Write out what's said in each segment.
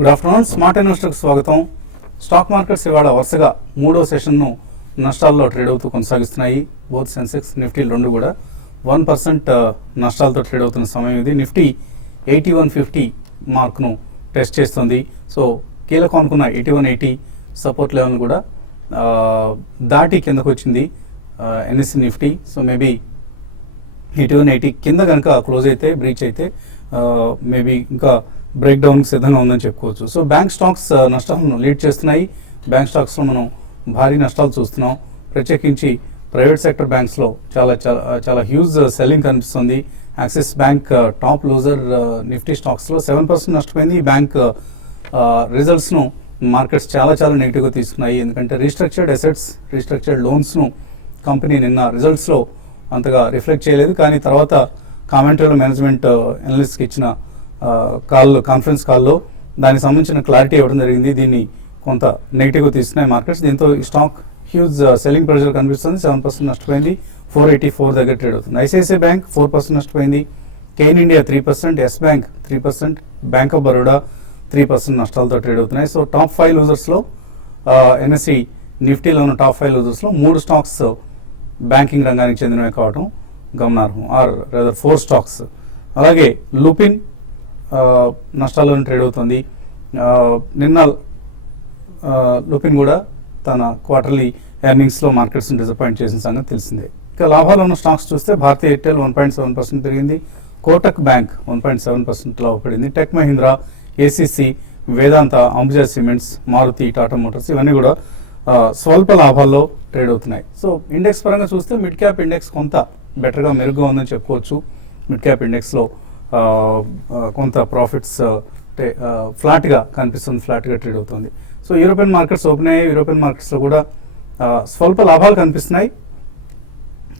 Good afternoon. Smart ఇన్వెస్టర్కి స్వాగతం. Stock markets ఇవాళ వరుసగా మూడో సెషన్ను నష్టాల్లో ట్రేడ్ అవుతూ కొనసాగిస్తున్నాయి. బోత్ సెన్సెక్స్ నిఫ్టీ రెండు కూడా 1% నష్టాలతో ట్రేడ్ అవుతున్న సమయం ఇది. నిఫ్టీ 8150 మార్క్ను టెస్ట్ చేస్తుంది. సో కీలకం అనుకున్న 8180 సపోర్ట్ లెవెల్ కూడా దాటి కిందకు వచ్చింది ఎన్ఎస్సి నిఫ్టీ. సో మేబీ 8180 కింద కనుక క్లోజ్ అయితే, బ్రీచ్ అయితే మేబీ ఇంకా బ్రేక్ డౌన్కి సిద్ధంగా ఉందని చెప్పుకోవచ్చు. సో బ్యాంక్ స్టాక్స్ నష్టాలను లీడ్ చేస్తున్నాయి. బ్యాంక్ స్టాక్స్లో మనం భారీ నష్టాలు చూస్తున్నాం. ప్రత్యేకించి ప్రైవేట్ సెక్టర్ బ్యాంక్స్లో చాలా చాలా చాలా హ్యూజ్ సెల్లింగ్ కనిపిస్తుంది. Axis bank top loser Nifty స్టాక్స్లో 7% నష్టపోయింది. ఈ బ్యాంక్ రిజల్ట్స్ను మార్కెట్స్ చాలా చాలా నెగిటివ్గా తీసుకున్నాయి. ఎందుకంటే రీస్ట్రక్చర్డ్ అసెట్స్, రీస్ట్రక్చర్డ్ లోన్స్ను కంపెనీ నిన్న రిజల్ట్స్లో అంతగా రిఫ్లెక్ట్ చేయలేదు. కానీ తర్వాత కామెంటరీలో మేనేజ్మెంట్ అనలిస్ట్కి ఇచ్చిన కాన్ఫరెన్స్ కాల్లో దానికి సంబంధించిన క్లారిటీ ఇవ్వడం జరిగింది. దీన్ని కొంత నెగిటివ్గా తీసుకున్నాయి మార్కెట్స్. దీంతో ఈ స్టాక్ హ్యూజ్ సెల్లింగ్ ప్రెషర్ కనిపిస్తుంది. 7% నష్టపోయింది. 484 దగ్గర ట్రేడ్ అవుతుంది. ఐసిఐసిఐ బ్యాంక్ 4% నష్టపోయింది. Cairn India 3%, yes bank 3%, bank of Baroda 3% నష్టాలతో ట్రేడ్ అవుతున్నాయి. సో టాప్ 5 లూజర్స్లో ఎన్ఎస్సి నిఫ్టీలో ఉన్న టాప్ 5 లూజర్స్లో 3 స్టాక్స్ బ్యాంకింగ్ రంగానికి చెందినవి కావడం గమనార్హం. Are rather 4 stocks. అలాగే లూపిన్ నష్టాలను ట్రేడ్ అవుతుంది. నిన్న లూపిన్ కూడా తన క్వార్టర్లీ ఎర్నింగ్స్లో మార్కెట్స్ని డిసప్పాయింట్ చేసిన సంగతి తెలిసిందే. ఇక లాభాలు ఉన్న స్టాక్స్ చూస్తే భారతీ ఎయిర్టెల్ 1.7% పెరిగింది. కోటక్ బ్యాంక్ 1.7% లాభపడింది. Tech Mahindra, ACC, Vedanta, Ambuja cements, Maruti, Tata motors ఇవన్నీ కూడా స్వల్ప లాభాల్లో ట్రేడ్ అవుతున్నాయి. సో ఇండెక్స్ పరంగా చూస్తే మిడ్ క్యాప్ ఇండెక్స్ కొంత బెటర్గా మెరుగ్గా ఉందని చెప్పుకోవచ్చు. మిడ్ క్యాప్ ఇండెక్స్లో కొంత ప్రాఫిట్స్ ఫ్లాట్గా కనిపిస్తుంది, ఫ్లాట్గా ట్రేడ్ అవుతుంది. సో యూరోపియన్ మార్కెట్స్ ఓపెన్ అయ్యాయి. యూరోపియన్ మార్కెట్స్లో కూడా స్వల్ప లాభాలు కనిపిస్తున్నాయి.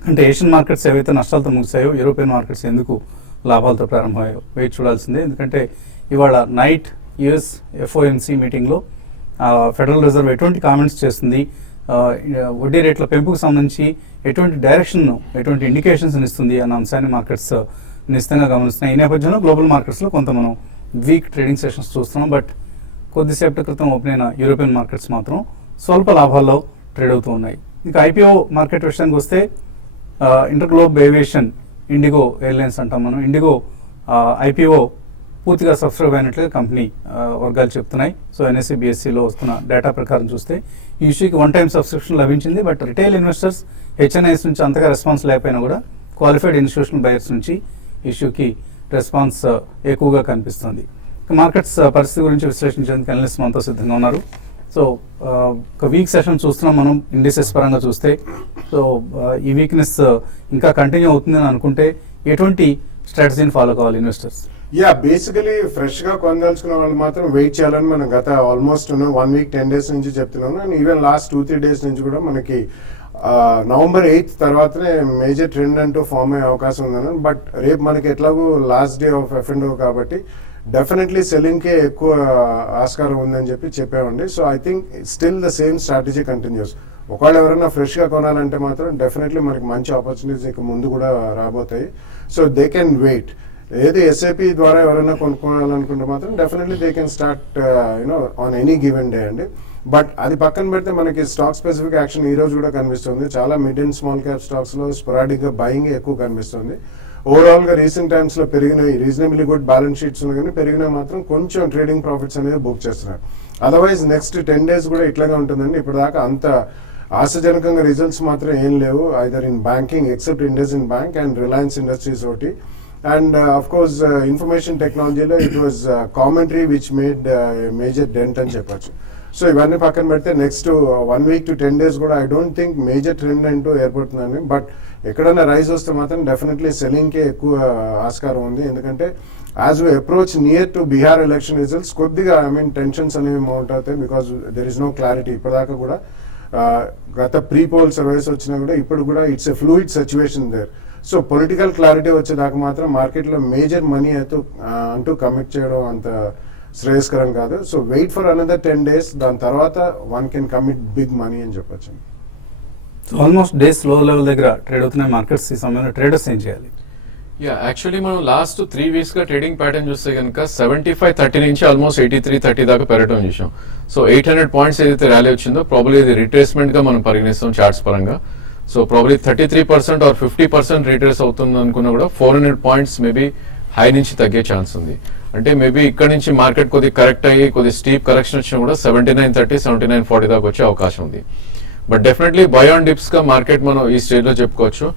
అంటే ఏషియన్ మార్కెట్స్ ఏవైతే నష్టాలతో ముగిసాయో, యూరోపియన్ మార్కెట్స్ ఎందుకు లాభాలతో ప్రారంభమయ్యాయో వేచి చూడాల్సిందే. ఎందుకంటే ఇవాళ నైట్ యుఎస్ ఎఫ్ఓఎంసీ మీటింగ్లో ఫెడరల్ రిజర్వ్ ఎటువంటి కామెంట్స్ చేస్తుంది, వడ్డీ రేట్ల పెంపుకు సంబంధించి ఎటువంటి డైరెక్షన్ను, ఎటువంటి ఇండికేషన్స్ని ఇస్తుంది అన్న అంశాన్ని మార్కెట్స్ నిశ్చితంగా గమనిస్తున్నాయి. ఈ నేపథ్యంలో గ్లోబల్ మార్కెట్స్లో కొంత మనం వీక్ ట్రేడింగ్ సెషన్స్ చూస్తున్నాం. బట్ కొద్దిసేపటి క్రితం ఓపెన్ అయిన యూరోపియన్ మార్కెట్స్ మాత్రం స్వల్ప లాభాల్లో ట్రేడ్ అవుతూ ఉన్నాయి. ఇక ఐపీఓ మార్కెట్ విషయానికి వస్తే ఇంటర్గ్లోబ్ ఏవియేషన్, ఇండిగో ఎయిర్లైన్స్ అంటాం మనం, ఇండిగో ఐపీఓ పూర్తిగా సబ్స్క్రైబ్ అయినట్లుగా కంపెనీ వర్గాలు చెప్తున్నాయి. సో ఎన్ఎస్సి బిఎస్సిలో వస్తున్న డేటా ప్రకారం చూస్తే ఈ ఇష్యూకి 1 టైం సబ్స్క్రిప్షన్ లభించింది. బట్ రిటైల్ ఇన్వెస్టర్స్ హెచ్ఎన్ఐస్ నుంచి అంతగా రెస్పాన్స్ లేకపోయినా కూడా క్వాలిఫైడ్ ఇన్స్టిట్యూషనల్ బయర్స్ నుంచి ఇష్యూకి రెస్పాన్స్ ఎక్కువగా కనిపిస్తుంది. మార్కెట్స్ పరిస్థితి గురించి విశ్లేషించేందుకు అనలిస్ట్ మనతో సిద్ధంగా ఉన్నారు. సో ఒక వీక్ సెషన్ చూస్తున్నాం మనం ఇండిసెస్ పరంగా చూస్తే. సో ఈ వీక్నెస్ ఇంకా కంటిన్యూ అవుతుందని అనుకుంటే ఎటువంటి స్ట్రాటజీని ఫాలో కావాలి ఇన్వెస్టర్స్? బేసికలీ ఫ్రెష్ గా కొనదలుచుకున్న వాళ్ళు మాత్రం వెయిట్ చేయాలని మనం గత ఆల్మోస్ట్ 1 వీక్ 10 డేస్ నుంచి చెప్తున్నాను. అండ్ ఈవెన్ లాస్ట్ 2-3 డేస్ నుంచి కూడా మనకి November 8th తర్వాతనే మేజర్ ట్రెండ్ అంటూ ఫామ్ అయ్యే అవకాశం ఉందని. బట్ రేపు మనకి ఎట్లాగో లాస్ట్ డే ఆఫ్ F&O కాబట్టి డెఫినెట్లీ సెల్లింగ్కే ఎక్కువ ఆస్కారం ఉందని చెప్పామండి. So I think still the same strategy continues. ఒకవేళ ఎవరైనా ఫ్రెష్గా కొనాలంటే మాత్రం డెఫినెట్లీ మనకి మంచి ఆపర్చునిటీస్ ఇక ముందు కూడా రాబోతాయి. So they can wait. ఏది ఎస్ఐపి ద్వారా ఎవరైనా కొనుక్కోవాలనుకుంటే మాత్రం definitely they can start on any given day అండి. బట్ అది పక్కన పెడితే మనకి స్టాక్ స్పెసిఫిక్ యాక్షన్ ఈ రోజు కూడా కనిపిస్తుంది. చాలా మిడ్ అండ్ స్మాల్ క్యాప్ స్టాక్స్లో స్పొరాడిక్గా బయింగ్ ఎక్కువ కనిపిస్తుంది. ఓవరాల్గా రీసెంట్ టైమ్స్లో పెరిగినవి రీజనబుల్లీ గుడ్ బ్యాలెన్స్ షీట్స్ ఉన్నాయి, కానీ పెరిగినవి మాత్రం కొంచెం ట్రేడింగ్ ప్రాఫిట్స్ అనేది బుక్ చేస్తున్నారు. అదర్వైజ్ నెక్స్ట్ 10 days కూడా ఇట్లాగే ఉంటుందండి. ఇప్పటిదాకా అంత ఆశాజనకంగా రిజల్ట్స్ మాత్రం ఏం లేవు either in banking except IndusInd bank and Reliance Industries ఒకటి. అండ్ అఫ్ కోర్స్ ఇన్ఫర్మేషన్ టెక్నాలజీలో it was commentary which made major dent అని చెప్పచ్చు. సో ఇవన్నీ పక్కన పెడితే నెక్స్ట్ 1 week to 10 days కూడా I don't think major trend అంటూ ఏర్పడుతుందని. బట్ ఎక్కడైనా రైజ్ వస్తే మాత్రం డెఫినెట్లీ సెల్లింగ్కే ఎక్కువ ఆస్కారం ఉంది. ఎందుకంటే as we approach near to Bihar election results కొద్దిగా టెన్షన్స్ అనేవి మౌంట్ అవుతాయి. Because there is no clarity. ఇప్పటిదాకా కూడా గత ప్రీ పోల్ సర్వేస్ వచ్చినా కూడా ఇప్పుడు కూడా it's a fluid situation there. So political clarity వచ్చేదాకా మాత్రం మార్కెట్లో మేజర్ మనీ అయితే అంటూ కమిట్ చేయడం అంత శ్రేయస్కరం కాదు. So wait for another 10 days. దాని తర్వాత one can commit big money అని చెప్పొచ్చు. సో ఆల్మోస్ట్ డేస్ లో లెవెల్ దగ్గర ట్రేడ్ అవుతున్నాయి మార్కెట్స్. ఈ సమయంలో ట్రేడర్స్ ఏం చేయాలి? యాక్చువల్లీ మనం లాస్ట్ 3 వీక్స్ గా ట్రేడింగ్ ప్యాటర్న్ చూస్తే కనుక 75-30 నుంచి ఆల్మోస్ట్ 83-30 దాకా పెరగడం చూసాం. సో 800 పాయింట్స్ ఏదైతే ర్యాలీ వచ్చిందో ప్రాబ్లీ ఇది రిట్రేస్మెంట్ గా మనం పరిగణిస్తాం చార్ట్స్ పరంగా. సో ప్రాబ్లీ 33% ఆర్ 50% రిట్రేస్ అవుతుంది అనుకున్నా కూడా 400 పాయింట్స్ మేబీ హై నుంచి తగ్గే ఛాన్స్ ఉంది. అంటే మేబీ ఇక్కడ నుంచి మార్కెట్ కొద్దిగా కరెక్ట్ అయ్యి కొద్ది స్టీప్ కరెక్షన్ వచ్చినా కూడా 79-30, 79-40 దాకా వచ్చే అవకాశం ఉంది. But definitely by on dips గా మార్కెట్ మనం ఈ స్టేజ్ లో చెప్పుకోవచ్చు.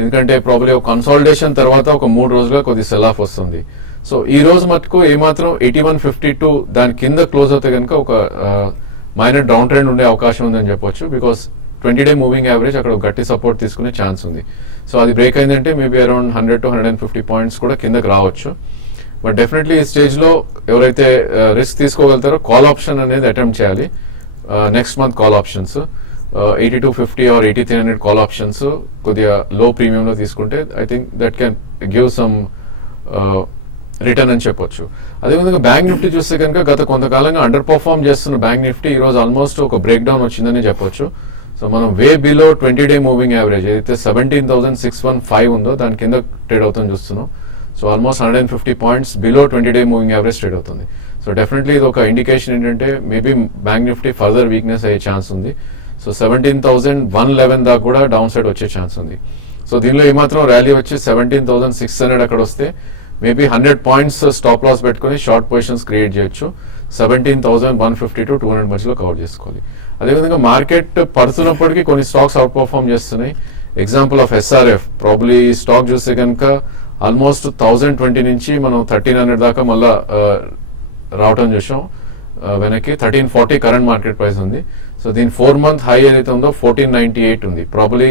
ఎందుకంటే ప్రాబ్లీ ఒక కన్సాలిడేషన్ తర్వాత ఒక 3 రోజులుగా కొద్ది సెల్ ఆఫ్ వస్తుంది. సో ఈ రోజు మటుకు ఏమాత్రం 81.52 దాని కింద క్లోజ్ అవుతే కనుక ఒక మైనర్ డౌన్ ట్రెండ్ ఉండే అవకాశం ఉందని చెప్పొచ్చు. బికాస్ 20-day మూవింగ్ యావరేజ్ అక్కడ గట్టి సపోర్ట్ తీసుకునే ఛాన్స్ ఉంది. సో అది బ్రేక్ అయిందంటే మేబీ అరౌండ్ 100-150 పాయింట్స్ కూడా కిందకి రావచ్చు. బట్ డెఫినెట్లీ ఈ స్టేజ్ లో ఎవరైతే రిస్క్ తీసుకోగలుగుతారో కాల్ ఆప్షన్ అనేది అటెంప్ట్ చేయాలి. Next month call options 8250 or 8300 call options కొద్దిగా లో ప్రీమియంలో తీసుకుంటే I think that can give some return అని చెప్పొచ్చు. అదేవిధంగా బ్యాంక్ నిఫ్టీ చూస్తే కనుక గత కొంతకాలంగా అండర్ పర్ఫార్మ్ చేస్తున్న బ్యాంక్ నిఫ్టీ ఈ రోజు ఆల్మోస్ట్ ఒక బ్రేక్ డౌన్ వచ్చిందని చెప్పొచ్చు. సో మనం వే బిలో 20-day మూవింగ్ యావరేజ్ ఏదైతే 17,615 ఉందో దాని కింద ట్రేడ్ అవుతుంది చూస్తున్నాం. So almost 150 points below 20-day moving average trade అవుతుంది. సో డెఫినెట్లీ ఇది ఒక ఇండికేషన్ ఏంటంటే maybe bank Nifty further weakness అయ్యే ఛాన్స్ ఉంది. సో 17,111 దాకా కూడా డౌన్ సైడ్ వచ్చే ఛాన్స్ ఉంది. సో దీనిలో ఏమాత్రం ర్యాలీ వచ్చి 17,600 అక్కడ వస్తే మేబీ 100 పాయింట్స్ స్టాప్ లాస్ పెట్టుకుని షార్ట్ పొజిషన్స్ క్రియేట్ చేయొచ్చు. 17,150 to 200 మధ్యలో కవర్ చేసుకోవాలి. అదేవిధంగా మార్కెట్ పడుతున్నప్పటికీ కొన్ని స్టాక్స్ అవుట్ పర్ఫార్మ్ చేస్తున్నాయి. Example of SRF probably stock చూస్తే కనుక ఆల్మోస్ట్ 1020 నుంచి మనం 1300 దాకా మళ్ళా రావటం చూసాం. వెనక్కి 1340 కరెంట్ మార్కెట్ ప్రైస్ ఉంది. సో దీని 4-month హై ఏదైతే ఉందో 1498 ఉంది. ప్రాబ్లీ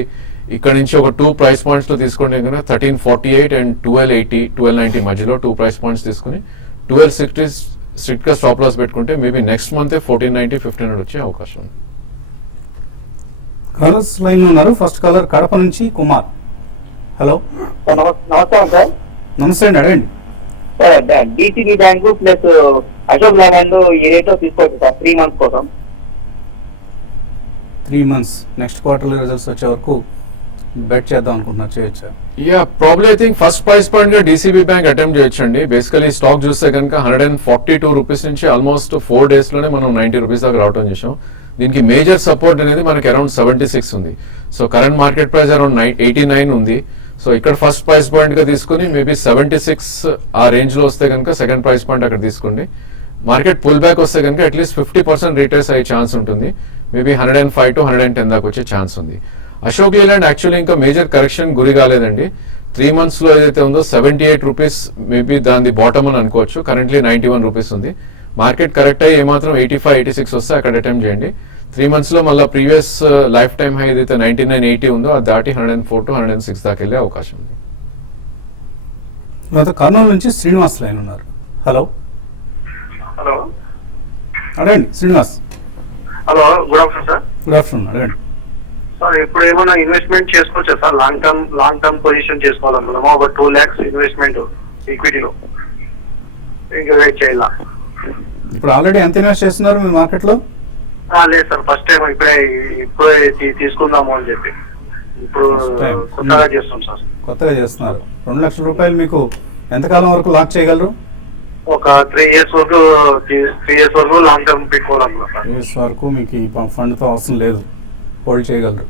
ఇక్కడ నుంచి ఒక 2 ప్రైస్ పాయింట్స్ లో తీసుకుంటే కనుక 1348 అండ్ 1290 మధ్యలో 2 ప్రైస్ పాయింట్స్ తీసుకుని 1260 స్ట్రిక్ట్ గా స్టాప్ లాస్ పెట్టుకుంటే మేబీ నెక్స్ట్ మంత్ 1490-1500 వచ్చే అవకాశం ఉంది. కలర్స్ లైన్ ఉన్నారు. ఫస్ట్ కలర్ కడప నుంచి కుమార్. హలో, నమస్కారం సార్. నమస్తే అండి, అడగండి. Sir DCB bank plus Ashok Leyland ఈ రేట్లో తీసుకోవచ్చు సార్ 3 months కోసం. 3 months నెక్స్ట్ క్వార్టర్లీ రిజల్ట్స్ వచ్చే వరకు బెట్ చేద్దాం అనుకుంటున్నారు, చేయొచ్చా? Probably I think first price point గా DCB బ్యాంక్ అటెంప్ట్ చేయొచ్చండి. బేసికలీ స్టాక్ చూస్తే కనుక 142 రూపీస్ నుంచి ఆల్మోస్ట్ 4 days లోనే మనం 90 రూపీస్ దాకా రావడం చేసాం. దీనికి మేజర్ సపోర్ట్ అనేది మనకి అరౌండ్ 76 ఉంది. So current market price around 89 ఉంది. సో ఇక్కడ ఫస్ట్ ప్రైస్ పాయింట్ గా తీసుకుని మేబీ 76 ఆ రేంజ్ లో వస్తే కనుక సెకండ్ ప్రైస్ పాయింట్ అక్కడ తీసుకోండి. మార్కెట్ పుల్ బ్యాక్ వస్తే కనుక అట్లీస్ట్ 50% రిటర్న్స్ అయ్యే ఛాన్స్ ఉంటుంది. మేబీ 105 to 110 దాకా వచ్చే ఛాన్స్ ఉంది. అశోక్ లేలాండ్ యాక్చువల్లీ ఇంకా మేజర్ కరెక్షన్ గురి కాలేదండి. 3 months లో ఏదైతే ఉందో 78 రూపీస్ మేబీ దాని బాటమ్ అని అనుకోవచ్చు. కరెంట్లీ 91 రూపీస్ ఉంది. మార్కెట్ కరెక్ట్ అయ్యి ఏమాత్రం 85-86 వస్తే అక్కడ అటెంప్ట్ చేయండి. 3 months లో మళ్ళీ ప్రీవియస్ లైఫ్ టైమ్ హై ఏదైతే 99-80 ఉందో అది దాటి 104 to 106 దాకా వెళ్ళే అవకాశం ఉంది. తర్వాత కర్నూలు నుంచి శ్రీనివాస్ లైన్ ఉన్నారు. హలో, హలో అడగండి Srinivas. Hello, good afternoon sir. Good afternoon, అడగండి. సార్ ఇప్పుడు ఏమైనా ఇన్వెస్ట్మెంట్ చేసుకోవచ్చా సార్? లాంగ్ టర్మ్ పొజిషన్ చేసుకోవాలనుకున్నాము. ఒక 2 lakhs ఇన్వెస్ట్మెంట్ ఈక్విటీలో, ఇంకా వెయిట్ చేయాలా? ఇప్పుడు ఆల్రెడీ ఎంత ఇన్వెస్ట్ చేస్తున్నారు మీ మార్కెట్లో? లేదు సార్, ఫస్ట్ టైం ఇప్పుడే తీసుకుందాము అని చెప్పి ఇప్పుడు First time. కొత్తగా చేస్తాం సార్. కొత్తగా చేస్తున్నారు. 2 లక్షల రూపాయలు మీకు ఎంతకాలం వరకు లాక్ చేయగలరు? ఒక 3 years వరకు లాంగ్ టర్మ్ పెట్టుకోవాలనుకున్నాం సార్. 3 years వరకు మీకు ఈ ఫండ్తో అవసరం లేదు, హోల్డ్ చేయగలరు.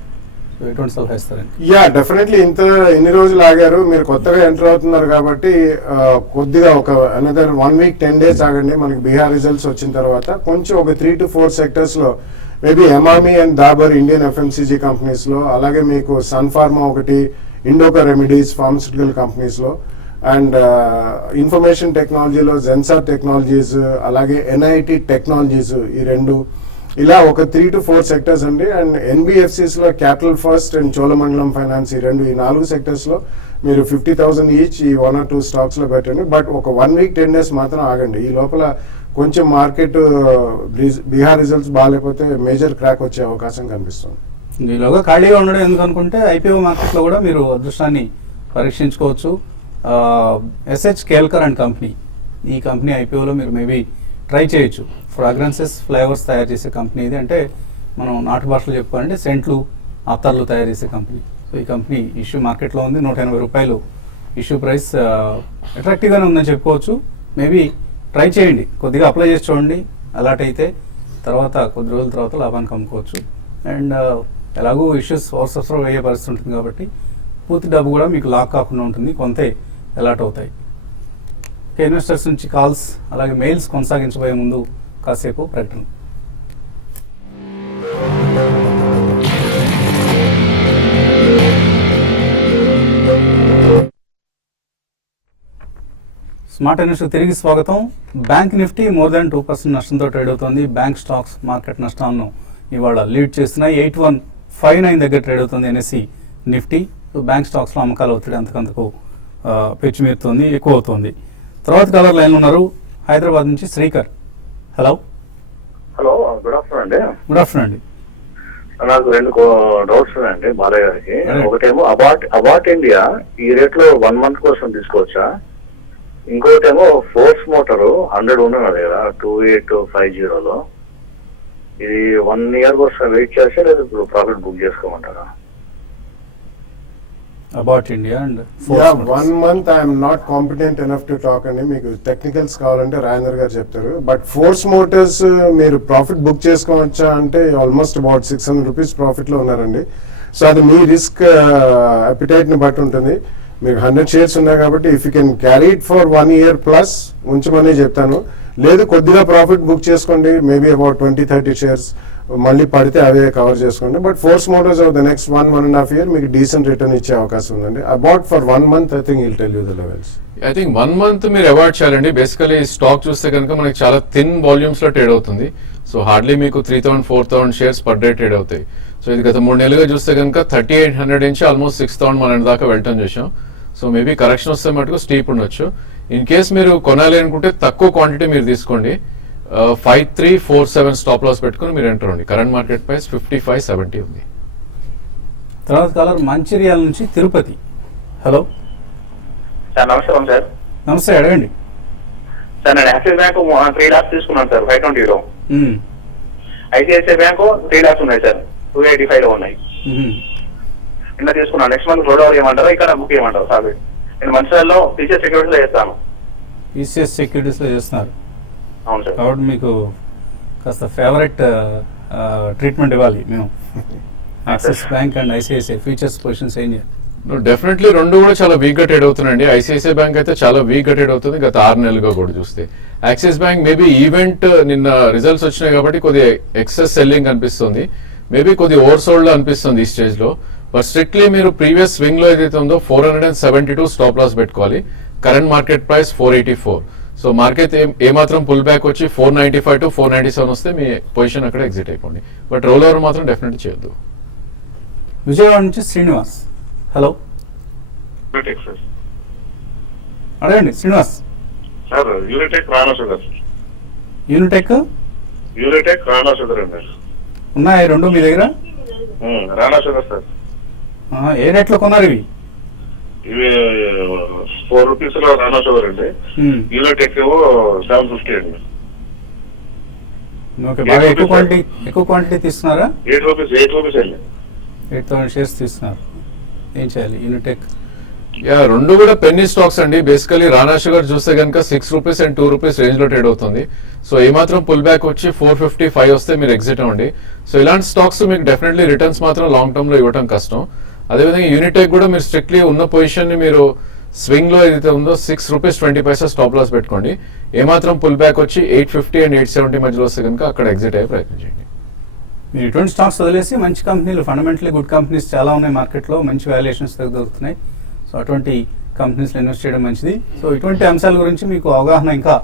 సో ఎటువంటి సలహా ఇస్తారండి? డెఫినెట్లీ ఇన్ని రోజులు ఆగారు, మీరు కొత్తగా ఎంటర్ అవుతున్నారు కాబట్టి కొద్దిగా ఒక అనదర్ 1 week 10 days ఆగండి. మనకి బీహార్ రిజల్ట్స్ వచ్చిన తర్వాత కొంచెం ఒక 3 to 4 sectors లో maybe Emami and Dabur Indian FMCG companies లో, అలాగే మీకు సన్ ఫార్మా ఒకటి, ఇండోకా రెమెడీస్ ఫార్మస్యూటికల్ కంపెనీస్ లో, అండ్ ఇన్ఫర్మేషన్ టెక్నాలజీలో జెన్సార్ టెక్నాలజీస్, అలాగే NIT టెక్నాలజీస్, ఈ 2 ఇలా ఒక 3 to 4 sectors అండి. అండ్ NBFCs లో capital first and Cholamandalam finance, ఈ 4 sectors లో మీరు 50,000 ఈచ్ ఈ 1 or 2 stocks లో పెట్టండి. బట్ ఒక 1 week 10 days మాత్రం ఆగండి. ఈ లోపల కొంచెం మార్కెట్ బీహార్ రిజల్ట్స్ బాగాలేకపోతే మేజర్ క్రాక్ వచ్చే అవకాశం కనిపిస్తుంది. ఈలోగా ఖాళీగా ఉండడం ఎందుకు అనుకుంటే IPO మార్కెట్లో కూడా మీరు అదృష్టాన్ని పరీక్షించుకోవచ్చు. SH కేల్కర్ అండ్ కంపెనీ, ఈ కంపెనీ IPOలో మీరు మేబీ ట్రై చేయొచ్చు. ఫ్రాగ్రెన్సెస్, ఫ్లేవర్స్ తయారు చేసే కంపెనీ ఇది. అంటే మనం నాటు భాషలో చెప్పుకోవాలంటే సెంట్లు, అత్తర్లు తయారు చేసే కంపెనీ. సో ఈ కంపెనీ ఇష్యూ మార్కెట్లో ఉంది. 180 రూపాయలు ఇష్యూ ప్రైస్ అట్రాక్టివ్గానే ఉందని చెప్పుకోవచ్చు. మేబీ ట్రై చేయండి, కొద్దిగా అప్లై చేసి చూడండి, అలాట్ అయితే తర్వాత కొద్ది రోజుల తర్వాత లాభానికి అమ్ముకోవచ్చు. అండ్ ఎలాగో ఇష్యూస్ అవసరం అయ్యే పరిస్థితి ఉంటుంది కాబట్టి పూర్తి డబ్బు కూడా మీకు లాక్ కాకుండా ఉంటుంది, కొంతే అలాట్ అవుతాయి. ఇన్వెస్టర్స్ నుంచి కాల్స్ అలాగే మెయిల్స్ కొనసాగించబోయే ముందు కాసేపు ప్రకటన. స్మార్ట్ ఇన్వెస్టర్ తిరిగి స్వాగతం. బ్యాంక్ నిఫ్టీ మోర్ దాన్ 2% నష్టంతో ట్రేడ్ అవుతుంది. బ్యాంక్ స్టాక్స్ మార్కెట్ నష్టాలను ఇవాళ లీడ్ చేస్తున్నాయి. 8159 దగ్గర ట్రేడ్ అవుతుంది ఎన్ఎస్సి నిఫ్టీ. బ్యాంక్ స్టాక్స్లో అమ్మకాల ఒత్తిడి అంతకంతకు పెచ్చుమీరుతోంది, ఎక్కువ అవుతుంది. తర్వాత కలర్ లైన్లో ఉన్నారు హైదరాబాద్ నుంచి Srikar. Hello hello, good afternoon అండి. గుడ్ ఆఫ్టర్నూన్ అండి. నాకు రెండు డౌట్స్ ఉన్నాయండి బాలయ్య గారికి. ఒకటేమో అబాట్ ఇండియా ఈ రేట్ లో 1 month కోసం తీసుకోవచ్చా? ఇంకోటేమో ఫోర్స్ మోటార్ 100 ఉన్నది నా దగ్గర 2850లో. ఇది 1 year కోసం వెయిట్ చేస్తే లేదా ఇప్పుడు ప్రాఫిట్ బుక్ చేసుకోమంటారా? About India and 1 month I'm not competent enough to talk అండి. మీకు టెక్నికల్స్ కావాలంటే రాజేందర్ గారు చెప్తారు. బట్ ఫోర్స్ మోటార్స్ మీరు ప్రాఫిట్ బుక్ చేసుకోవచ్చా అంటే ఆల్మోస్ట్ అబౌట్ 600 రూపీస్ ప్రాఫిట్ లో ఉన్నారండి. సో అది మీ రిస్క్ అపిటైట్ ని బట్టి ఉంటుంది. మీకు 100 shares ఉన్నాయి కాబట్టి if you can carry it for 1 year plus ఉంచమని చెప్తాను. లేదు కొద్దిగా ప్రాఫిట్ బుక్ చేసుకోండి, మేబీ అబౌట్ 20-30 shares మళ్ళీ పడితే అవే కవర్ చేసుకోండి. But Force Motors of the next 1.5 year మీకు డీసెంట్ రిటర్న్ ఇచ్చే అవకాశం ఉందండి. About for 1 month I think will tell you the levels. I think 1 month మీరు అవాయిడ్ చేయాలండి. బేసికలీ స్టాక్ చూస్తే కనుక మనకి చాలా థిన్ వాల్యూమ్స్ లో ట్రేడ్ అవుతుంది. సో హార్డ్లీ మీకు 3000-4000 shares పర్ డే ట్రేడ్ అవుతాయి. సో ఇది గత 3 నెలలుగా చూస్తే కనుక 3800 నుంచి ఆల్మోస్ట్ 6000 మన దాకా వెళ్ళటం చూసాం. సో మేబీ కరెక్షన్ వస్తే మటుకు స్టీప్ ఉండొచ్చు. ఇన్ కేస్ మీరు కొనాలి అనుకుంటే తక్కువ క్వాంటిటీ మీరు తీసుకోండి. 5347 స్టాప్ లాస్ పెట్టుకుని మీరు ఎంటర్ అండి. కరెంట్ మార్కెట్ ప్రైస్ 5570 ఉంది. తర్వాత కలర్ మంచిర్యాల నుంచి తిరుపతి. హలో సార్ నమస్కారం సార్. నమస్తే, అడగండి. సార్ నేను యాక్సిస్ బ్యాంక్ 3 lakhs తీసుకున్నాను సార్ 520లో. మ్మ్. ఐసిఐసిఐ బ్యాంక్ 3 lakhs ఉన్నాయి సార్ 285లో ఉన్నాయి. మ్మ్. నిన్న తీసుకున్నాను. నెక్స్ట్ మంత్ రోడ్ ఓవర్ చేయమంటారా ఇక్కడ బుక్ చేయమంటారు సార్? నేను మంచిర్యాలలో టీచర్ సెక్యూరిటీలో చేస్తాను. ఈసీఎస్ సెక్యూరిటీస్లో చేస్తున్నారు అవును సార్. కాబట్టి మీకు కాస్త ఫేవరెట్ ట్రీట్మెంట్ ఇవ్వాలి మేము. Axis bank and ICICI futures positions ఏం చేయాలి? డెఫినెట్లీ రెండు కూడా చాలా వీక్ గా ట్రేడ్ అవుతున్నాయండి. ఐసిఐసిఐ బ్యాంక్ అయితే చాలా వీక్ గా ట్రేడ్ అవుతుంది గత 6 నెలలుగా కూడా చూస్తే. యాక్సిస్ బ్యాంక్ మేబీ ఈవెంట్ నిన్న రిజల్ట్స్ వచ్చినాయి కాబట్టి కొద్దిగా ఎక్సెస్ సెల్లింగ్ అనిపిస్తుంది. మేబీ కొద్దిగా ఓవర్ సోల్డ్ అనిపిస్తుంది ఈ స్టేజ్ లో. బట్ స్ట్రిక్ట్లీ మీరు ప్రీవియస్ స్వింగ్ లో ఏదైతే ఉందో 472 స్టాప్ లాస్ పెట్టుకోవాలి. Current market price 484. So market ఏమాత్రం పుల్ బ్యాక్ వచ్చి 495 to 497 వస్తే మీ పొజిషన్ అక్కడ ఎగ్జిట్ అయిపోండి. బట్ రోల్ ఓవర్ మాత్రం డెఫినెట్లీ చేయొద్దు. విజయవాడ నుంచి శ్రీనివాస్. హలో అడగండి Srinivas. Sir Unitech Rana sugar. Unitech Rana sugar అండి. ఉన్నాయి రెండు మీ దగ్గర? Rana sugar sir. ఏ రేట్లో కొన్నారు ఇవి? ఇవి 4 rupees లో రాణా షుగర్ అండి. యూనిటెక్ ఏమో 750 అండి. ఓకే, బాగా ఎక్కువ క్వాంటిటీ తీసుకున్నారా? 8 rupees అండి. 8000 shares తీసుకున్నారు. ఏం చేయాలి యూనిటెక్? రెండు కూడా పెన్నీ స్టాక్స్ అండి. బేసికలీ రాణా షుగర్ చూస్తే కనుక 6 rupees and 2 rupees రేంజ్ లో ట్రేడ్ అవుతుంది. సో ఏమాత్రం పుల్ బ్యాక్ వచ్చి 455 వస్తే మీరు ఎగ్జిట్ అవ్వండి. సో ఇలాంటి స్టాక్స్ మీకు డెఫినెట్లీ రిటర్న్స్ మాత్రం లాంగ్ టర్మ్ లో ఇవ్వడం కష్టం. అదేవిధంగా యూనిటెక్ కూడా మీరు స్ట్రిక్ట్లీ ఉన్న పొజిషన్ ని మీరు స్వింగ్ లో ఏదైతే ఉందో 6 rupees 20 paisa స్టాప్ లాస్ పెట్టుకోండి. ఏమాత్రం పుల్ బ్యాక్ వచ్చి 850 and 870 మధ్యలో వస్తే కనుక అక్కడ ఎగ్జిట్ అయ్యే ప్రయత్నం చేయండి. మీరు ఇటువంటి స్టాక్స్ వదిలేసి మంచి కంపెనీలు, ఫండమెంటలీ గుడ్ కంపెనీస్ చాలా ఉన్నాయి మార్కెట్లో, మంచి వాల్యుయేషన్స్ దొరుకుతున్నాయి. సో అటువంటి కంపెనీస్లో ఇన్వెస్ట్ చేయడం మంచిది. సో ఇటువంటి అంశాల గురించి మీకు అవగాహన ఇంకా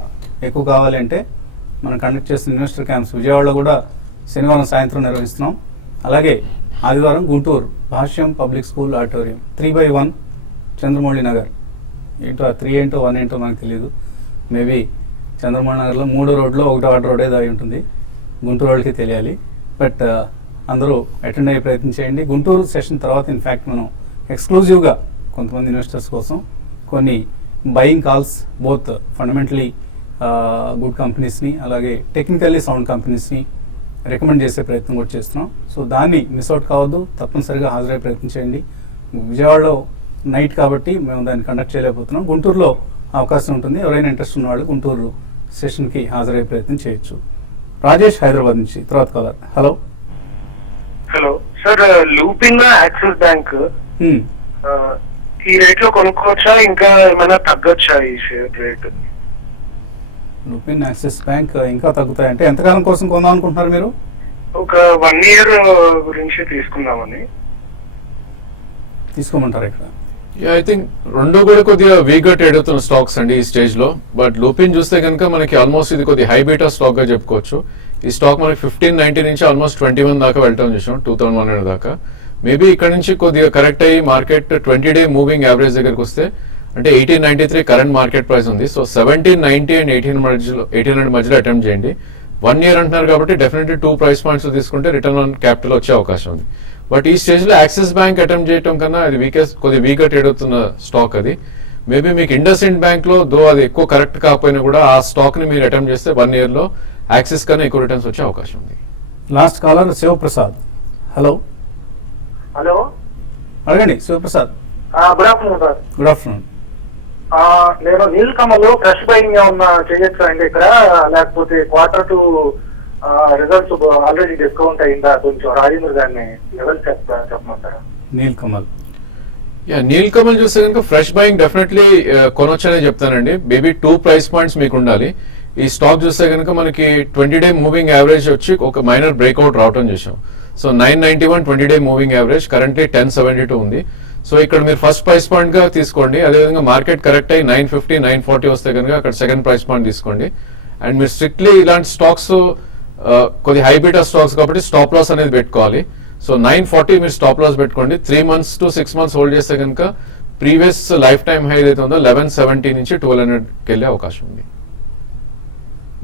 ఎక్కువ కావాలి అంటే మనం కండక్ట్ చేసిన ఇన్వెస్టర్ క్యాంప్స్ విజయవాడలో కూడా శనివారం సాయంత్రం నిర్వహిస్తున్నాం. అలాగే ఆదివారం Guntur Bhashyam public school auditorium 3/1 Chandramouli Nagar. ఏంటో ఆ 3 ఏంటో 1 ఏంటో మనకు తెలియదు. మేబీ చంద్రమౌళి నగర్లో 3 రోడ్లో 1 ఆర్డర్ రోడ్ ఏదో అయి ఉంటుంది. గుంటూరు వాళ్ళకి తెలియాలి. బట్ అందరూ అటెండ్ అయ్యే ప్రయత్నం చేయండి. గుంటూరు సెషన్ తర్వాత ఇన్ఫ్యాక్ట్ మనం ఎక్స్క్లూజివ్గా కొంతమంది ఇన్వెస్టర్స్ కోసం కొన్ని buying calls both fundamentally good కంపెనీస్ని అలాగే టెక్నికల్లీ సౌండ్ కంపెనీస్ని రికమెండ్ చేసే ప్రయత్నం కూడా చేస్తున్నాం. సో దాన్ని మిస్ అవుట్ కావద్దు, తప్పనిసరిగా హాజరయ్యే ప్రయత్నం చేయండి. విజయవాడలో నైట్ కాబట్టి మేము దాన్ని కండక్ట్ చేయలేకపోతున్నాం. గుంటూరులో అవకాశం ఉంటుంది. ఎవరైనా ఇంట్రెస్ట్ ఉన్న వాళ్ళు గుంటూరు సెషన్కి హాజరయ్యే ప్రయత్నం చేయొచ్చు. రాజేష్ హైదరాబాద్ నుంచి తర్వాత caller. Hello hello sir, Lupin Axis bank ఈ రేట్ లో కొనుక్కోవచ్చా, ఇంకా ఏమైనా తగ్గొచ్చా ఈ share rate? Lupin Axis bank ఇంకా తగ్గుతాయి అంటే ఎంతకాలం కోసం కొందాం అనుకుంటున్నారు మీరు? ఒక 1 year గురించి తీసుకుందామని. తీసుకోమంటారు ఇక్కడ? ఐ థింక్ రెండు కూడా కొద్దిగా వీక్ గా ట్రేడ్ అవుతున్న స్టాక్స్ అండి ఈ స్టేజ్ లో. బట్ లూపిన్ చూస్తే కనుక మనకి ఆల్మోస్ట్ ఇది కొద్దిగా హై బీటా స్టాక్ గా చెప్పుకోవచ్చు. ఈ స్టాక్ మనకి 1590 నుంచి ఆల్మోస్ట్ 21 దాకా వెళ్ళటం చూసాం, 2100 దాకా. మేబీ ఇక్కడ నుంచి కొద్దిగా కరెక్ట్ అయ్యి మార్కెట్ 20-day మూవింగ్ యావరేజ్ దగ్గరకు వస్తే అంటే 1893 కరెంట్ మార్కెట్ ప్రైస్ ఉంది. సో 1790 అండ్ 1800 మధ్యలో అటెంప్ట్ చేయండి. 1 year అంటున్నారు కాబట్టి డెఫినెట్లీ 2 price points తీసుకుంటే రిటర్న్ ఆన్ క్యాపిటల్ వచ్చే అవకాశం ఉంది. బట్ ఈ స్టేజ్ లో యాక్సిస్ బ్యాంక్ అటెంప్ట్ చేయడం కన్నా అది కొద్దిగా వీక్ గా ట్రేడ్ అవుతున్న స్టాక్ అది. మేబీ మీకు ఇండస్ ఇండ్ బ్యాంక్ లో దో అది ఎక్కువ కరెక్ట్ కాకపోయినా కూడా ఆ స్టాక్ ని మీరు అటెంప్ట్ చేస్తే 1 year లో యాక్సిస్ కన్నా ఎక్కువ రిటర్న్స్ వచ్చే అవకాశం ఉంది. Last caller Shivaprasad. Hello hello, అడగండి Shivaprasad. Good afternoon sir. Good afternoon. నేను నీలకమల్ ఫ్రెష్ బయింగ్ ఏమన్నా చేయొచ్చా అండి ఇక్కడ, లేకపోతే Q2 రిజల్ట్స్ ఆల్రెడీ డిస్కౌంట్ అయిందా? కొంచెం రాజేంద్ర గారిని లెవెల్ చెప్పమంటారా? నీల్ కమల్. నీల్ కమల్ చూస్తే కనుక ఫ్రెష్ బయింగ్ డెఫినెట్లీ కొనొచ్చనే చెప్తానండి. మేబీ 2 price points మీకు ఉండాలి. ఈ స్టాక్ చూస్తే కనుక మనకి 20-day మూవింగ్ యావరేజ్ వచ్చి ఒక మైనర్ బ్రేక్అవుట్ రావటం చూసాం. So 991 20-day moving average currently 1072 ఉంది. సో ఇక్కడ మీరు ఫస్ట్ ప్రైస్ పాయింట్ గా తీసుకోండి. అదేవిధంగా మార్కెట్ కరెక్ట్ అయ్యి 950 940 వస్తే కనుక అక్కడ సెకండ్ ప్రైస్ పాయింట్ తీసుకోండి. అండ్ మీరు స్ట్రిక్ట్లీ ఇలాంటి స్టాక్స్ కొద్ది హై బీటా స్టాక్స్ కాబట్టి స్టాప్ లాస్ అనేది పెట్టుకోవాలి. సో 940 మీరు స్టాప్ లాస్ పెట్టుకోండి. 3 months to 6 months హోల్డ్ చేస్తే కనుక ప్రీవియస్ లైఫ్ టైమ్ హై ఏదైతే ఉందో 1170 నుంచి 1200కి వెళ్ళే అవకాశం ఉంది.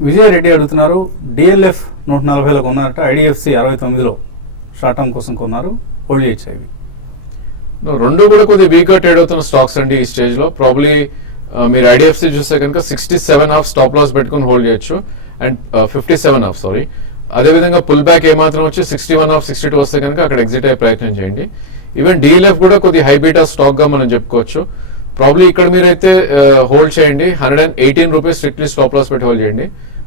విజయ్ రెడ్డి అడుగుతున్నారు, డిఎల్ఎఫ్ 140లో కొన్నారట, ఐడిఎఫ్సి 69లో షార్ట్ టర్మ్ కోసం కొన్నారు, హోల్డ్ చేయొచ్చు ఇవి? రెండు కూడా కొద్దిగా వీక్ గా ట్రేడ్ అవుతున్న స్టాక్స్ అండి ఈ స్టేజ్ లో. ప్రాబ్లీ మీరు ఐడిఎఫ్సి చూస్తే కనుక 67 స్టాప్ లాస్ పెట్టుకుని హోల్డ్ చేయొచ్చు. And 57 sorry. అదేవిధంగా పుల్ బ్యాక్ ఏమాత్రం వచ్చి 61 62 వస్తే కనుక అక్కడ ఎగ్జిట్ అయ్యే ప్రయత్నం చేయండి. ఈవెన్ డిఎల్ఎఫ్ కూడా కొద్దిగా హై బీటా స్టాక్ గా మనం చెప్పుకోవచ్చు. ప్రాబ్లీ ఇక్కడ మీరైతే హోల్డ్ చేయండి. 118 రూపీస్ స్ట్రిక్ట్లీ స్టాప్ లాస్ పెట్టి హోల్డ్ చేయండి.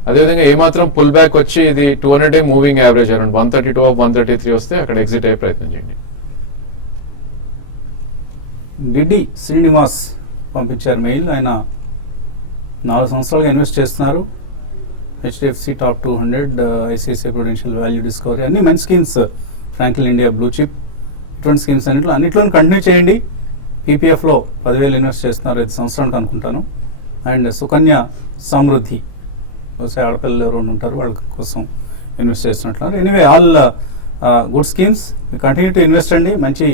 అదేవిధంగా ఏమాత్రం పుల్ బ్యాక్ వచ్చి ఇది 200-day మూవింగ్ యావరేజ్ అరౌండ్ 132 133 వస్తే అక్కడ ఎగ్జిట్ అయ్యే ప్రయత్నం చేయండి. డిడి శ్రీనివాస్ పంపించారు మెయిల్. ఆయన 4 సంవత్సరాలుగా ఇన్వెస్ట్ చేస్తున్నారు. HDFC top 200, ICICI Prudential, value discovery అన్ని మంచి schemes, Franklin India blue chip, ఇటువంటి స్కీమ్స్ అన్నింటిలో కంటిన్యూ చేయండి. పీపీఎఫ్లో 10,000 ఇన్వెస్ట్ చేస్తున్నారు 5 సంవత్సరానికి అనుకుంటాను. అండ్ సుకన్య సమృద్ధి, బహుశా ఆడపిల్లలు ఎవరు ఉంటారు వాళ్ళ కోసం ఇన్వెస్ట్ చేస్తున్నట్లున్నారు. Anyway all good schemes, continue to invest అండి. మంచి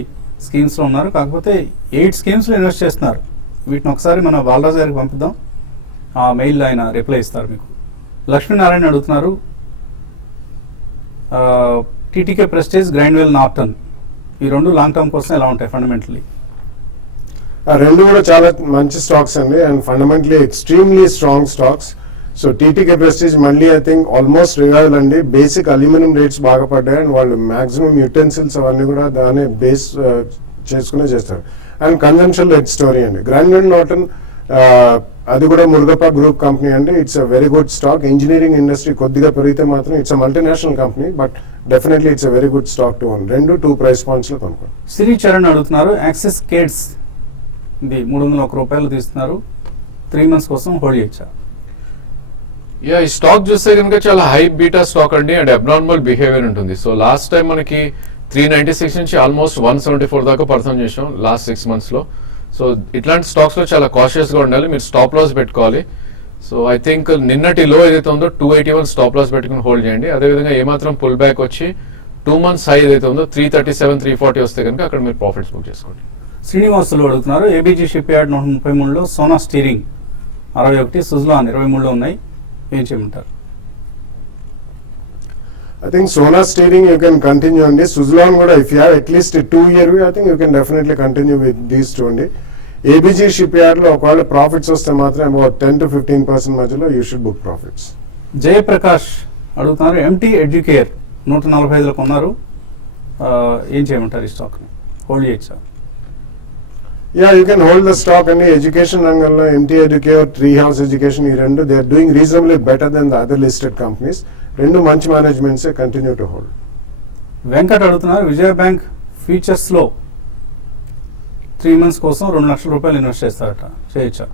స్కీమ్స్లో ఉన్నారు. కాకపోతే 8 స్కీమ్స్లో ఇన్వెస్ట్ చేస్తున్నారు. వీటిని ఒకసారి మన బాలరాజు గారికి పంపిద్దాం. ఆ మెయిల్ ఆయన రిప్లై ఇస్తారు మీకు. లక్ష్మీనారాయణ అడుగుతున్నారు, టీటీకే ప్రెస్టేజ్, గ్రైండ్వెల్, నార్టన్ ఈ రెండు లాంగ్ టర్మ్ కోసం ఎలా ఉంటాయి ఫండమెంటలీ? రెండు కూడా చాలా మంచి స్టాక్స్ అండి and fundamentally extremely strong stocks. So TTK prestige మళ్ళీ ఐ థింక్ ఆల్మోస్ట్ రివైవల్ అండి. బేసిక్ అల్యూమినియం రేట్స్ బాగా పడ్డాయి అండ్ వాళ్ళు మాక్సిమం యుటెన్సిల్స్ అవన్నీ కూడా దాన్ని బేస్ చేసుకునే చేస్తారు. అండ్ కన్జంప్షన్ లెడ్ స్టోరీ అండి. గ్రాన్యుల్ నార్టన్ అది కూడా మురుగప్ప గ్రూప్ కంపెనీ అండి. It's a very good stock. Engineering industry కొద్దిగా పెరిగితే మాత్రం it's a multinational company, but definitely it's a very good stock to own. రెండు 2 price points లో కొనుక్కోండి. శ్రీ చరణ్ అడుగుతున్నారు, యాక్సిస్ కేడ్స్ ఇది 301 రూపాయలు తీస్తున్నారు, 3 months కోసం హోల్డ్ చేయొచ్చా? ఈ స్టాక్ చూస్తే కనుక చాలా హై బీటా స్టాక్ అండి అండ్ అబ్నార్మల్ బిహేవియర్ ఉంటుంది. సో లాస్ట్ టైం మనకి 396 నుంచి ఆల్మోస్ట్ 174 దాకా పర్ఫార్మ్ చేసాం లాస్ట్ 6 months లో. సో ఇట్లాంటి స్టాక్స్ లో చాలా కాషియస్ గా ఉండాలి. మీరు స్టాప్ లాస్ పెట్టుకోవాలి. సో ఐ థింక్ నిన్నటి లో ఏదైతే ఉందో 281 స్టాప్ లాస్ పెట్టుకుని హోల్డ్ చేయండి. అదేవిధంగా ఏమాత్రం పుల్ బ్యాక్ వచ్చి 2 months హై ఏదైతే ఉందో 337 340 వస్తే కనుక అక్కడ మీరు ప్రాఫిట్స్ బుక్ చేసుకోండి. శ్రీనివాసులు అడుగుతున్నారు, ఏబీజీ షిప్ యార్డ్ 133లో, సోనా స్టీరింగ్ 61, సుజ్లాన్ 23లో ఉన్నాయి, ఏం చేయమంటారు? I think Sona Steering you can continue on this. Suzlon kuda if you have at least a 2-year view, I think you can definitely continue with these two only. ABG shipyard lo okala profits vaste matram about 10 to 15% majalo you should book profits. Jayaprakash అడుగుతున్నారు, empty educare 145లో కొన్నారు, ఏం చేయమంటారు ఈ స్టాక్ని? Hold చేయొచ్చా? Yeah, you can hold the stock and education రంగంలో MT Educare, Tree House Education ఈ రెండు they are doing reasonably better than the other listed companies. రెండు మంచి managements continue to hold. Venkat అడుగుతున్నారు విజయ బ్యాంక్ ఫ్యూచర్స్లో 3 months కోసం 2 లక్షల రూపాయలు ఇన్వెస్ట్ చేస్తారట, చేయొచ్చా?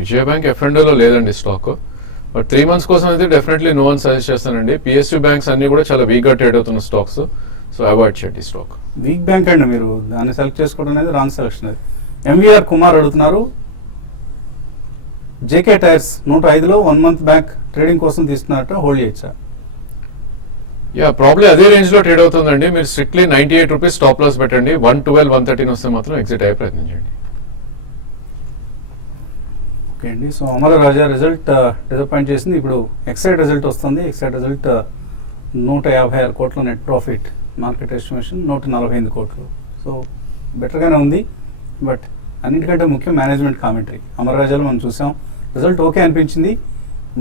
విజయ బ్యాంక్ F&Oలో లేదండి స్టాక్, బట్ 3 months కోసం అయితే డెఫినెట్లీ నో అని సజెస్ట్ చేస్తానండి. PSU బ్యాంక్స్ అన్ని కూడా చాలా వీక్గా ట్రేడ్ అవుతున్న స్టాక్స్, సో అవాయిడ్ చేయండి ఈ స్టాక్. వీక్ బ్యాంక్ అండి, మీరు దాన్ని సెలెక్ట్ చేసుకోవడం అనేది రాంగ్ సెలెక్షన్. అది ఎంవీఆర్ కుమార్ అడుగుతున్నారు జేకే టైర్స్ 105లో 1 month బ్యాక్ ట్రేడింగ్ కోసం తీసుకున్నారట, హోల్డ్ చేయొచ్చా? యా, ప్రాబ్లీ అదే రేంజ్ లో ట్రేడ్ అవుతుందండి. మీరు స్ట్రిక్ట్లీ 98 రూపీస్ స్టాప్ లాస్ పెట్టండి. 112, 113 వస్తే మాత్రం ఎగ్జిట్ అయ్యే ప్రయత్నించండి. ఓకే అండి, సో అమర రాజా రిజల్ట్ డిసప్పాయింట్ చేసింది. ఇప్పుడు ఎక్సైడ్ రిజల్ట్ వస్తుంది. ఎక్సైడ్ రిజల్ట్ 156 కోట్ల నెట్ ప్రాఫిట్, మార్కెట్ ఎస్టిమేషన్ 148 కోట్లు. సో బెటర్గానే ఉంది, బట్ అన్నిటికంటే ముఖ్యం మేనేజ్మెంట్ కామెంటరీ. అమర రాజాలో మనం చూసాం, రిజల్ట్ ఓకే అనిపించింది,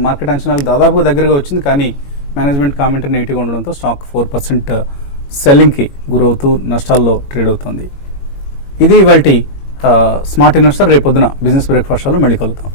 మార్కెట్ అంచనాలు దాదాపు దగ్గరగా వచ్చింది, కానీ మేనేజ్మెంట్ కామెంటరీ నెగిటివ్గా ఉండడంతో స్టాక్ 4% సెల్లింగ్కి గురవుతూ నష్టాల్లో ట్రేడ్ అవుతుంది. ఇది ఇవాల్టి స్మార్ట్ ఇన్వెస్టర్. రేపొద్దున బిజినెస్ బ్రేక్ఫాస్ట్లో మళ్ళీ కలుగుతాం.